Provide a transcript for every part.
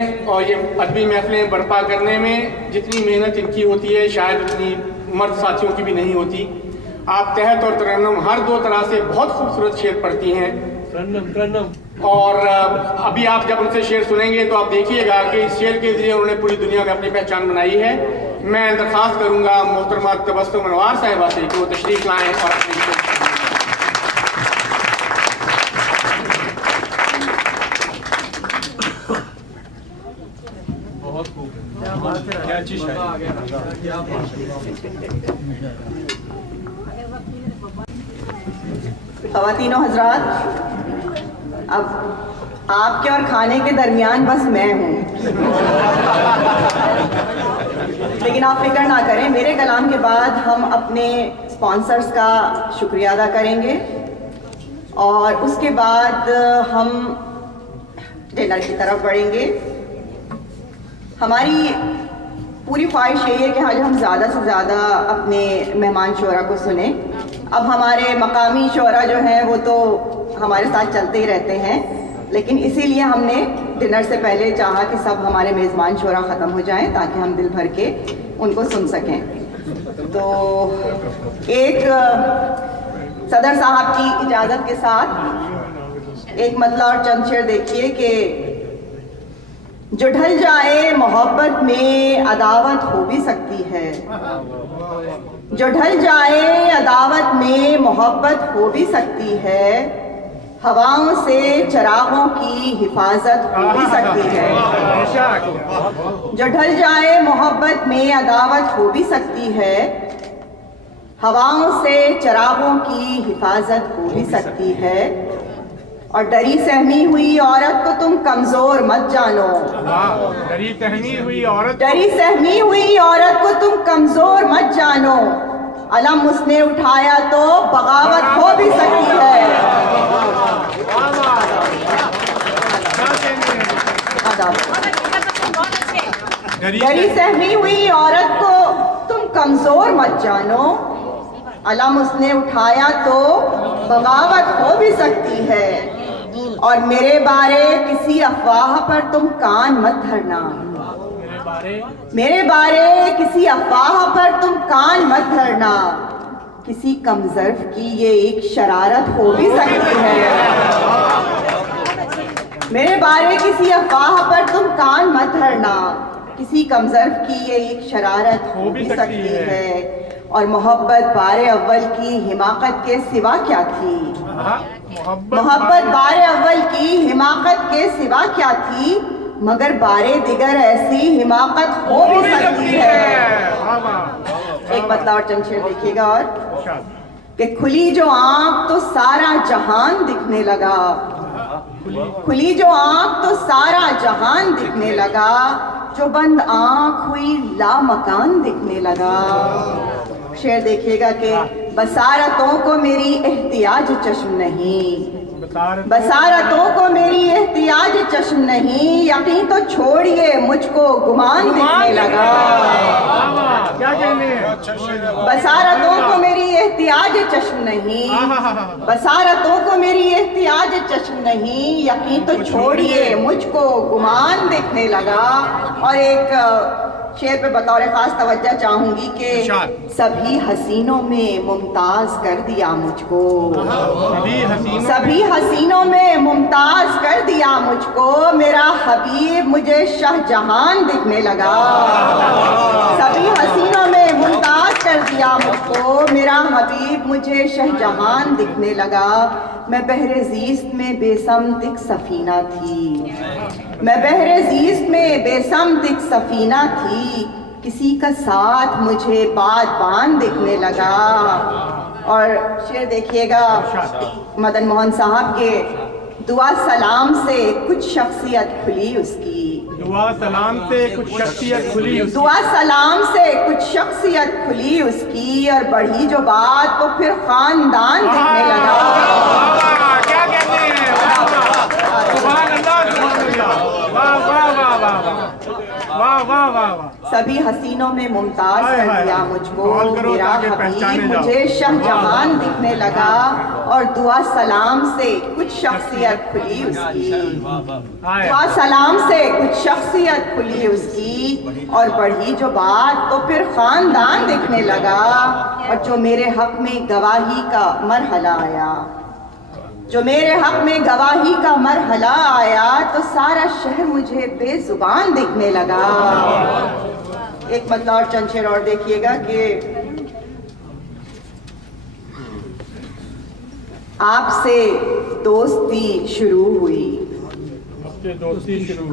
और ये अदबी महफिलें बर्पा करने में जितनी मेहनत इनकी होती है शायद उतनी मर्द साथियों की भी नहीं होती। आप तहत और तरन्नुम हर दो तरह से बहुत खूबसूरत शेर पढ़ती हैं और अभी आप जब उनसे शेर सुनेंगे तो आप देखिएगा कि इस शेर के जरिए उन्होंने पूरी दुनिया में अपनी पहचान बनाई है। मैं दरख्वास्त करूँगा मोहतरमा तबस्सुम अनवार साहिबा से कि वो तशरीफ लाएँ और अपने ख़वातीनो हज़रात, अब आपके और खाने के दरमियान बस मैं हूँ। लेकिन आप फिक्र ना करें, मेरे कलाम के बाद हम अपने स्पॉन्सर्स का शुक्रिया अदा करेंगे और उसके बाद हम डिनर की तरफ बढ़ेंगे। हमारी पूरी ख्वाहिश यही है कि आज हम ज़्यादा से ज़्यादा अपने मेहमान शोरा को सुने। अब हमारे मकामी शोरा जो हैं वो तो हमारे साथ चलते ही रहते हैं, लेकिन इसीलिए हमने डिनर से पहले चाहा कि सब हमारे मेज़बान शोरा ख़त्म हो जाएं ताकि हम दिल भर के उनको सुन सकें। तो एक सदर साहब की इजाज़त के साथ एक मतला और चंद शेर देखिए कि जो ढल जाए मोहब्बत में अदावत हो भी सकती है, जो ढल जाए अदावत में मोहब्बत हो भी सकती है, हवाओं से चरागों की हिफाजत हो भी सकती है। जो ढल जाए मोहब्बत में अदावत हो भी सकती है, हवाओं से चरागों की हिफाजत हो भी सकती है। और डरी सहमी हुई औरत को तुम कमजोर मत जानो, डरी सहमी हुई औरत को तुम कमजोर मत जानो, अलम उसने उठाया तो बगावत हो भी सकती है। डरी सहमी हुई औरत को तुम कमजोर मत जानो, अलम उसने उठाया तो बगावत हो भी सकती है। और मेरे बारे किसी अफवाह पर तुम कान मत धरना, मेरे बारे किसी अफवाह पर तुम कान मत धरना, किसी कमजर्फ की ये एक शरारत हो भी सकती है। मेरे बारे किसी अफवाह पर तुम कान मत धरना, किसी कमजर्फ की ये एक शरारत हो भी सकती है। और मोहब्बत बारे अव्वल की हिमाकत के सिवा क्या थी, मोहब्बत बारे अव्वल की हिमाकत के सिवा क्या थी, मगर बारे दिगर ऐसी हिमाकत हो भी सकती है। एक मतलब और चंद शेर देखिएगा और कि खुली जो आंख तो सारा जहान दिखने लगा, खुली जो आंख तो सारा जहान दिखने लगा, जो बंद आंख हुई लामकान दिखने लगा। शेर देखिएगा कि बसारतों को मेरी एहतियाज चश्म नहीं, बसारतों को मेरी एहतियाज चश्म नहीं, यकीन तो छोड़िए मुझको गुमान दिखने लगा। बसारतों को मेरी एहतियाज चश्म नहीं, बसारतों को मेरी एहतियाज चश्म नहीं, यकीन तो छोड़िए मुझको गुमान दिखने लगा। और एक शेर पे बतौर खास तवज्जो चाहूंगी कि सभी हसीनों में मुमताज कर दिया मुझको, सभी हसीनों में मुमताज कर दिया मुझको, मेरा हबीब मुझे शाहजहान दिखने लगा। सभी हसीनों में मुमताज कर दिया मुझको, मेरा हबीब मुझे शाहजहान दिखने लगा। मैं बहरे ज़ीस्त में बेसम्त एक सफीना थी, मैं बहरे ज़ीस्त में बेसम्त एक सफीना थी, किसी का साथ मुझे बादबान दिखने लगा। और शेर देखिएगा मदन मोहन साहब के, दुआ सलाम से कुछ शख्सियत खुली उसकी, दुआ सलाम से कुछ शख्सियत खुली उसकी, दुआ सलाम से कुछ शख्सियत खुली उसकी, और बढ़ी जो बात तो फिर खानदान दिखने लगा। क्या कहते हैं, सुभान अल्लाह, सुभान अल्लाह, वाह वाह वाह वाह वाह वाह वाह वाह। सभी हसीनों में मुमताज हाय, कर हाय, दिया हाय। मुझको। कॉल करो मेरा ताकि पहचाने हबीब जाओ। मुझे शाहजहान दिखने लगा और दुआ सलाम से कुछ शख्सियत खुली उसकी। दुआ सलाम से कुछ शख्सियत खुली उसकी और बढ़ी जो बात तो फिर खानदान दिखने लगा। और जो मेरे हक में गवाही का मरहला आया, जो मेरे हक में गवाही का मरहला आया तो सारा शहर मुझे बेजुबान दिखने लगा। एक मतलब और चंद शेर और देखिएगा कि आपसे दोस्ती शुरू हुई,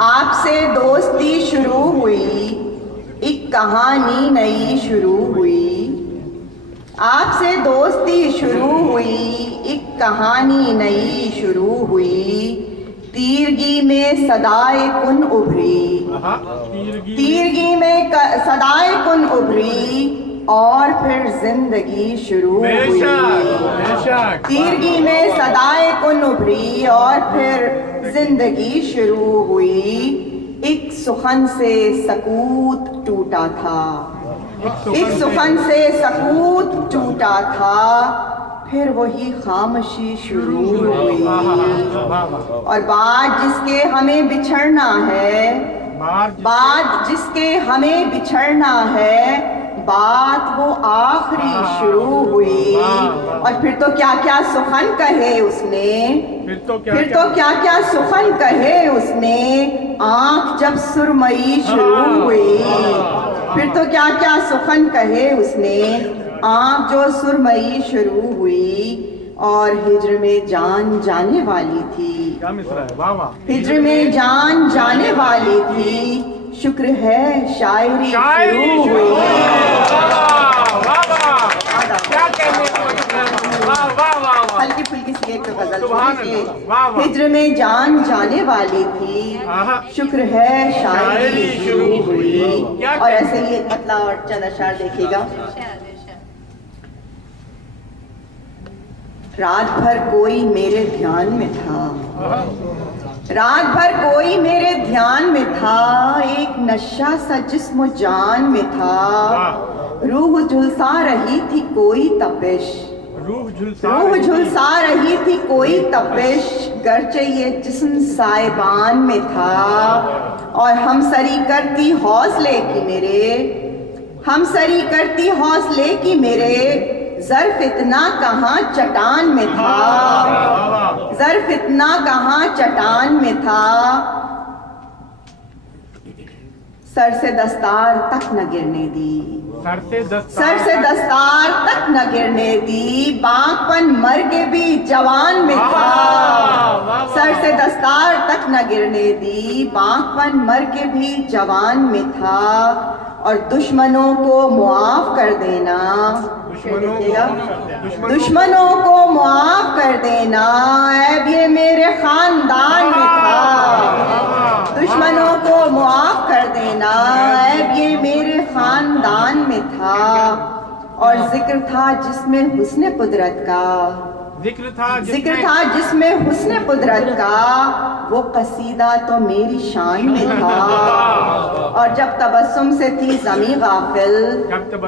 आपसे दोस्ती शुरू हुई, एक कहानी नई शुरू हुई। आपसे दोस्ती शुरू हुई, एक कहानी नई शुरू हुई। तीरगी में सदाए कुन उभरी, तीरगी में सदाए कुन उभरी और फिर जिंदगी शुरू हुई। तीरगी में सदाए कुन उभरी और फिर जिंदगी शुरू हुई। एक सुखन से सकूत टूटा था, एक सुखन से सकूत टूटा था, फिर वही खामोशी शुरू हुई। और बात जिसके हमें बिछड़ना है, बात जिसके हमें बिछड़ना है, बात वो आखिरी शुरू हुई। और फिर तो क्या क्या सुखन कहे उसने, फिर तो क्या क्या सुखन कहे उसने। आंख जब सुरमई शुरू हुई, फिर तो क्या क्या सुखन कहे उसने। आंख जो सुरमई शुरू हुई और हिज्र में जान जाने वाली थी, हिज्र में जान जाने वाली थी। शुक्र है शायरी शुरू हुई। हल्की फुल्की सी एक गजल थी। हिज्र में जान जाने वाली थी, शुक्र है शायरी शुरू हुई। और ऐसे ही एक मतलब और चंद अशआर देखिएगा। रात भर कोई मेरे ध्यान में था, रात भर कोई मेरे ध्यान में था। एक नशा सा जिस्म जान में था। रूह झुलसा रही थी कोई तपिश, रूह झुलसा रही थी कोई तपिश। गर्चे ये जिस्म साइबान में था। और हमसरी करती हौसले की मेरे, हमसरी करती हौसले की मेरे। ज़र्फ इतना कहाँ चट्टान में था, ज़र्फ इतना कहाँ चट्टान में था। सर से दस्तार तक न गिरने दी, सर से दस्तार तक न गिरने दी। बांकपन मर के भी जवान में था। सर से दस्तार तक न गिरने दी, बांकपन मर के भी जवान में था। और दुश्मनों को मुआफ कर देना, दुश्मनों को मुआफ कर देना। ऐब ये मेरे खानदान में था। दुश्मनों को मुआफ कर देना, ऐब ये मेरे खानदान में था। और जिक्र था जिसमें हुस्न कुदरत का, जिक्र था जिसमें हुस्न कुदरत का। वो कसीदा तो मेरी शान में था। और जब तबस्सुम से थी ज़मी गाफिल,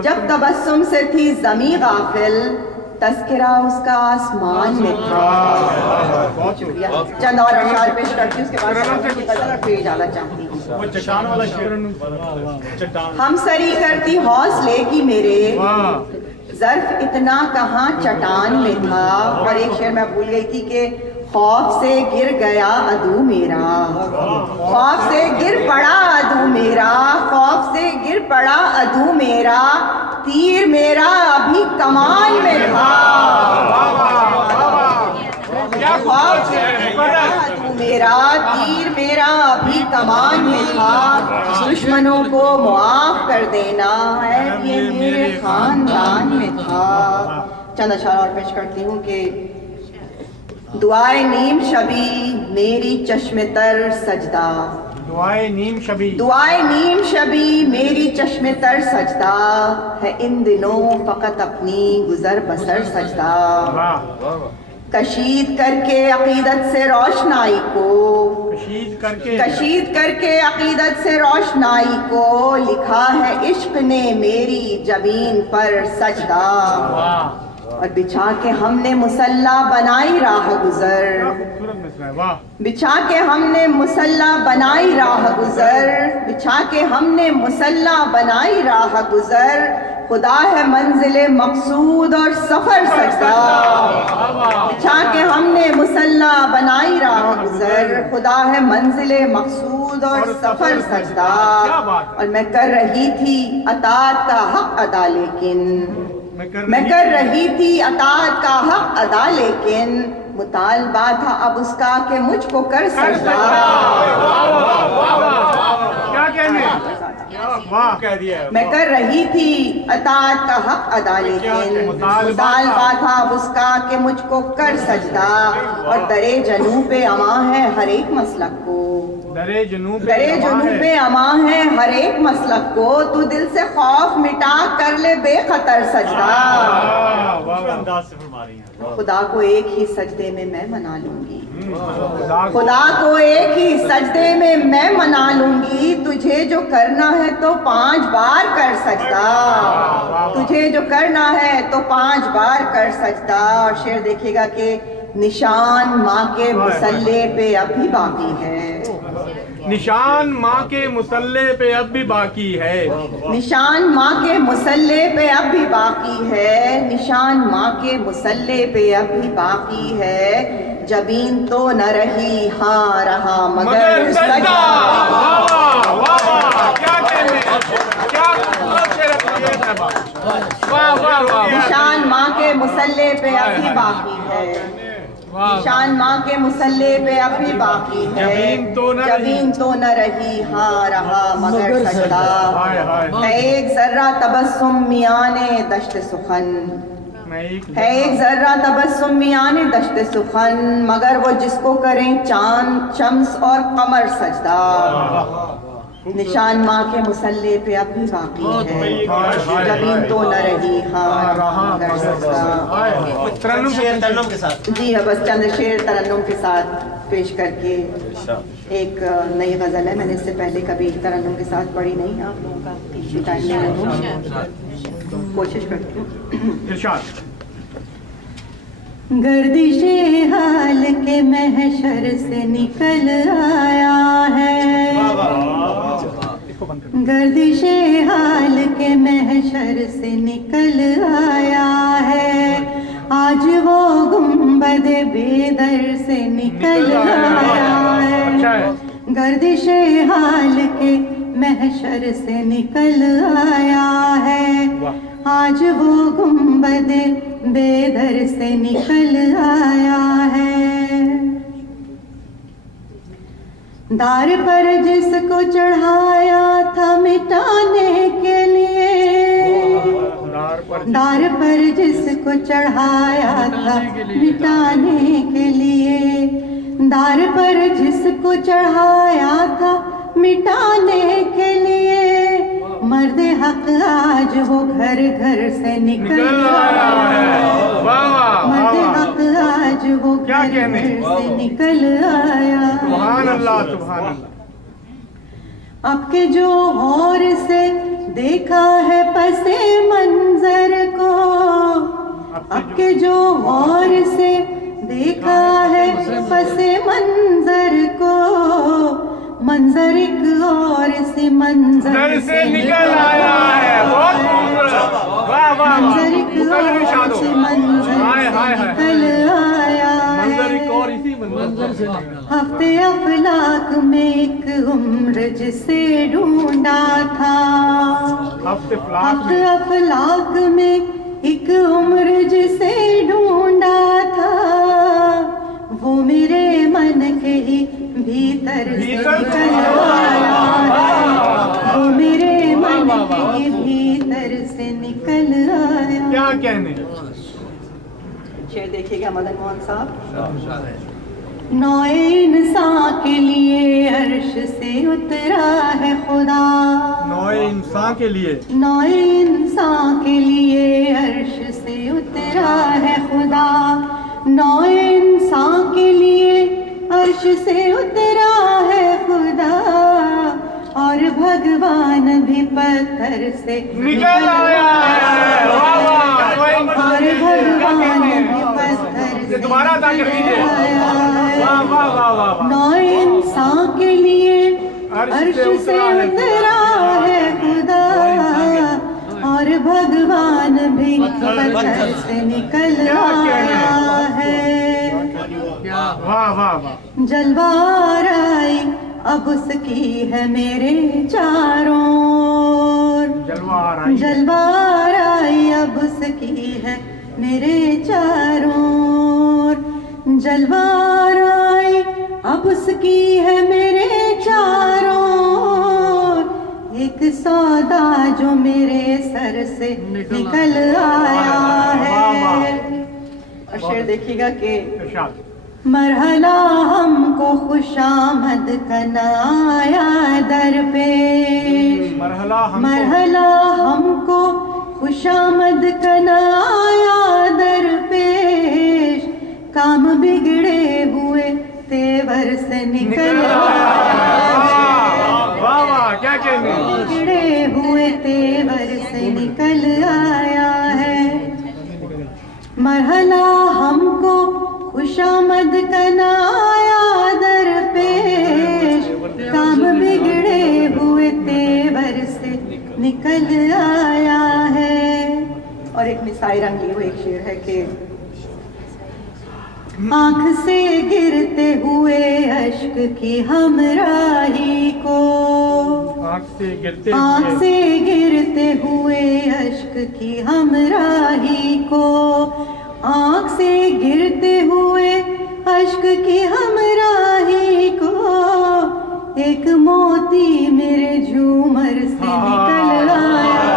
जब तबस्सुम से थी ज़मी गाफिल, तज़किरा उसका आसमान में था। बहुत शुक्रिया। चंद और अशआर पेश करती हूँ, उसके बाद फिर जाना चाहती हूँ। हमसरी करती हौसले की मेरे, ज़र्फ इतना कहाँ चट्टान में था। और एक शेर मैं भूल गई थी कि खौफ से गिर गया अदू मेरा, खौफ से गिर पड़ा अदू मेरा, खौफ से गिर पड़ा अदू मेरा। तीर मेरा अभी कमान में था। खौफ से गिर पड़ा अदू मेरा, तीर मेरा अभी कमान में था। दुश्मनों को मुआफ कर देना है ये मेरे खानदान में था। चंद अशआर और पेश करती हूँ कि दुआए नीम शबी मेरी चश्मे तर सजदा, दुआए नीम शबी, दुआए नीम शबी मेरी चश्मे तर सजदा है। इन दिनों फकत अपनी गुजर बसर सजदा। कशीद करके अकीदत से रोशनाई को, कशीद करके अकीदत से रोशनाई को लिखा है इश्क ने मेरी जमीन पर सजदा। और बिछा के हमने मुसल्ला बनाई राह गुजर, बिछा के हमने मुसल्ला बनाई राह गुजर, बिछा के हमने मुसल्ला बनाई राह गुजर, खुदा है मंजिले मकसूद और सफर सजदा। बिछा के हमने मुसल्ला बनाई राह गुजर, खुदा है मंजिले मकसूद और सफर सजदा। और मैं कर रही थी अतात का हक अदा, लेकिन मैं कर रही थी अतात का हक अदा, लेकिन मुतालबा था अब उसका कि मुझको कर सजदा। क्या कहने, वाह कह दिया। मैं कर रही थी अतात का हक अदा, लेकिन मुतालबा था अब उसका कि मुझको कर सजदा। और दरे जनू पे अमा है हर एक मसलक को, दरे जनू पे अमा है हर एक मसलक को, तू दिल से खौफ मिटा कर ले बेखतर सजदा। खुदा को एक ही सजदे में मैं मना लूंगी, खुदा को एक ही सजदे में मैं मना लूंगी। तुझे जो करना है तो 5 बार कर सजदा, तुझे जो करना है तो 5 बार कर सजदा। और शेर देखिएगा कि निशान माँ के मुसल्ले पे अब भी बाकी है, निशान माँ के मुसल्ले पे अब भी बाकी है, निशान माँ के मुसल्ले पे अब भी बाकी है, निशान माँ के मुसल्ले पे अब भी बाकी है। जबीन तो न रही हाँ रहा मगर सजदा। क्या कहने, क्या निशान माँ के मुसल्ले पे अब भी बाकी है, निशान माँ के मुसल्ले पे अब भी बाकी है। जबीन तो न रही हाँ रहा मगर सजदा। है एक जर्रा तबस्सुम मियाने दश्त सुखन, है एक जर्रा तबस्सुम मियाने दश्त सुखन, मगर वो जिसको करें चांद शम्स और कमर सजदा। निशान माँ के मुसल्ले पे अब भी बाकी है, जबीन तो न रही हाँ मगर सजदा। तरन्नुम के साथ जी हाँ, बस चंद शेर तरन्नुम के साथ पेश करके एक नई गज़ल है। मैंने इससे पहले कभी तरन्नुम के साथ पढ़ी नहीं, आप लोगों का टाइम नहीं, कोशिश करती हूँ। गर्दिशे हाल के महशर से निकल आया है, गर्दिशे हाल के महशर से निकल आया है, आज वो गुंबद बेदर से निकल आया है। गर्दिशे हाल के महशर से निकल आया है, आज वो गुंबद बेदर से निकल आया है। दार पर जिसको चढ़ाया था मिटाने के लिए, दार पर जिसको चढ़ाया था मिटाने के लिए, दार पर जिसको चढ़ाया था मिटाने के लिए, मर्द हक आज वो घर घर से निकल आया है। मर्द हक आज वो घर घर से निकल आया। सुभान अल्लाह, सुभान अल्लाह। आपके जो और से देखा है पसे मंजर को, आपके जो और से देखा है पसे मंजर को, मंजर एक और से मंजर से निकल आया है। मंजर एक और से मंजर निकल आया है। हफ्ते अफलाक में एक उम्र जिसे ढूंढा था, हफ्ते अफलाक में एक उम्र जिसे ढूंढा था, वो मेरे मन के ही भीतर से निकल आया है, वो मेरे मन के भीतर से निकल आया। क्या कहने, शेर देखिएगा मदन मोहन साहब। नौए इंसान के लिए अर्श से उतरा है खुदा, नौए इंसान के लिए, नौए इंसान के लिए अर्श से उतरा है खुदा, नौए इंसान के लिए अर्श से उतरा है खुदा और भगवान भी पत्थर से निकल आया है। वाह वाह। और भगवान भी पत्थर से दोबारा अदा कर दीजिए। वाह वाह वाह वाह। नौ इंसान के लिए अर्श से उतरा है खुदा और भगवान भी पत्थर से निकल आया है। वाह वाह वाह। जलवा आराई अब उसकी है मेरे चारों ओर। जलवा आ रहा है। जलवा आराई अब उसकी है मेरे चारों ओर। जलवा आराई अब उसकी है मेरे चारों ओर। एक सौदा जो मेरे सर से निकल आया है। और शेर देखिएगा कि इरशाद। मरहला हमको खुशामद कनाया दर पेश। मरहला हमको खुशामद कनाया दर पेश। काम बिगड़े हुए तेवर से निकल वाह वाह। क्या कहने। बिगड़े हुए तेवर से निकल आया है। मरहला हमको खुशामद कनाया दर पेश। काम बिगड़े हुए तेवर से निकल आया है। और एक मिसाई रंग ली हुई एक शेर है कि आंख से गिरते हुए अश्क की हमराही को। आँख से गिरते आंख से गिरते हुए अश्क की हमराही को। आंख से गिरते हुए अश्क की हमराही को। एक मोती मेरे झूमर से निकल आया।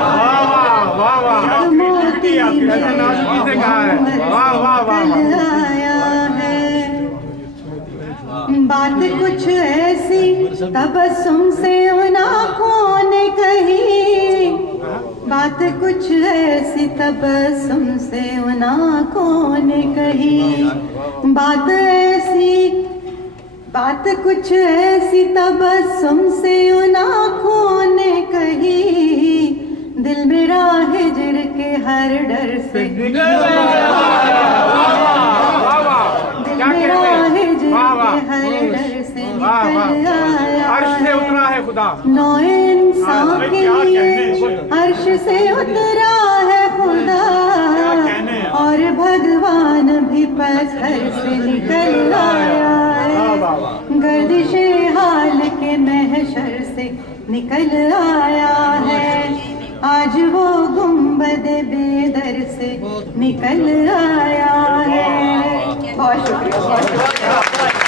वाह वाह। एक मोती मेरे नाज़ुकी से कहा है। झूमर वाह वाह से वाह निकल वाह। आया है। बात कुछ ऐसी तबस्सुम से उन आँखों ने कही। बात कुछ ऐसी तबस्सुम से उन आँखों ने कही। बात कुछ ऐसी तबस्सुम से उन आँखों ने कही। दिल मेरा हिजर के हर डर से दिल मेरा हिजर के हर डर से निकल आया। अर्श से उतरा है खुदा। नौ इंसान के लिए अर्श से उतरा है खुदा और भगवान भी पत्थर से निकल आया है। गर्दिशे हाल के महशर से निकल आया है। आज वो गुंबद बेदर से निकल आया है। बहुत शुक्रिया।